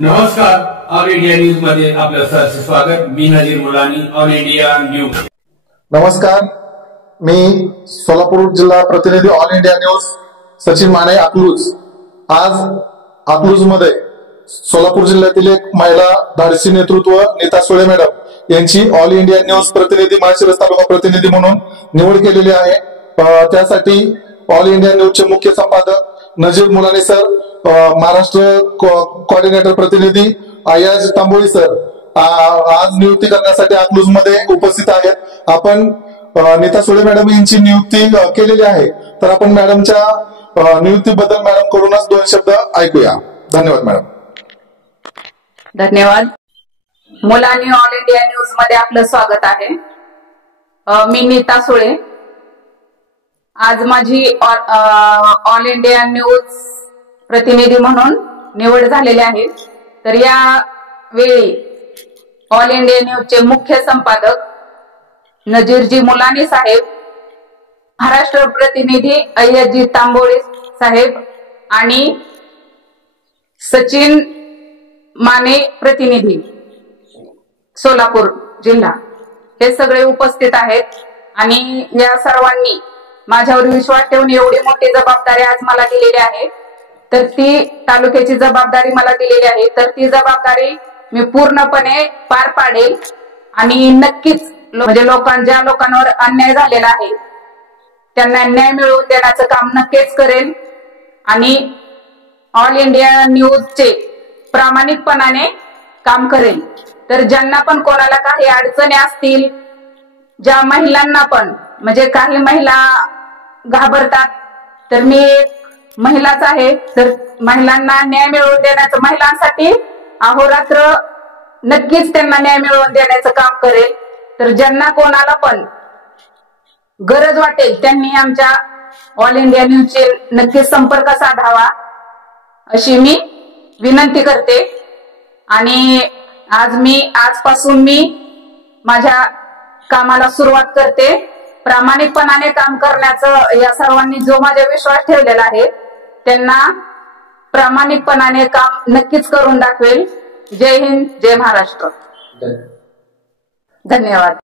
नमस्कार, all India news मध्ये आपलं सहर्ष स्वागत। मी नजीर मुलानी, ऑल इंडिया न्यूज। नमस्कार, मी सोलापूर जिल्हा प्रतिनिधी all India news Sachin Mane Akluj. आज अकलूज मध्ये सोलापूर जिल्ह्यातील एक महिला धाडसी नेतृत्व नीता सुळे मॅडम यांची ऑल इंडिया न्यूज प्रतिनिधी माळशिरस तालुका प्रतिनिधी म्हणून निवड केलेली आहे। त्यासाठी ऑल इंडिया न्यूजचे मुख्य संपादक नजीर मुलानी सर, महाराष्ट्र कोऑर्डिनेटर प्रतिनिधी अय्याज तांबोळी सर आज नियुक्ती करण्यासाठी अकलूज मध्ये उपस्थित आहेत। आपण नीता सुळे मॅडम यांची नियुक्ती केलेली आहे, तर आपण मॅडमच्या नियुक्तीबद्दल मॅडम कडूनच 2 शब्द ऐकूया। धन्यवाद मॅडम। धन्यवाद। मुलांनी ऑल इंडिया न्यूज मध्ये आपलं स्वागत आहे। मी नीता सुळे। आज माझी ऑल इंडिया न्यूज प्रतिनिधी म्हणून निवड झालेली आहे। तर या वेळी ऑल इंडिया न्यूजचे मुख्य संपादक नजीरजी मुलानी साहेब, महाराष्ट्र प्रतिनिधी अय्याजी तांबोळी साहेब आणि सचिन माने प्रतिनिधी सोलापूर जिल्हा हे सगळे उपस्थित आहेत। आणि या सर्वांनी माझ्यावर विश्वास ठेवून एवढी मोठी जबाबदारी आज मला दिलेली आहे, तर ती तालुक्याची जबाबदारी मला दिलेली आहे, तर ती जबाबदारी मी पूर्णपणे पार पाडेल आणि नक्कीच म्हणजे ज्या लोकांवर अन्याय झालेला आहे त्यांना न्याय मिळवून देण्याचं काम नक्कीच करेल आणि ऑल इंडिया न्यूजचे प्रामाणिकपणाने काम करेल। तर ज्यांना पण कोणाला काही अडचणी असतील, ज्या महिलांना पण म्हणजे काही महिला घाबरतात, तर मी एक महिलाच आहे, तर महिलांना न्याय मिळवून देण्याचं, महिलांसाठी अहोरात्र नक्कीच त्यांना न्याय मिळवून देण्याचं काम करेल। तर ज्यांना कोणाला पण गरज वाटेल त्यांनी आमच्या ऑल इंडिया न्यूजचे नक्कीच संपर्क साधावा अशी मी विनंती करते। आणि आजपासून मी माझ्या कामाला सुरुवात करते। प्रामाणिकपणाने काम करण्याचं या सर्वांनी जो माझा विश्वास ठेवलेला आहे त्यांना प्रामाणिकपणाने काम नक्कीच करून दाखवेल। जय हिंद, जय महाराष्ट्र। धन्यवाद।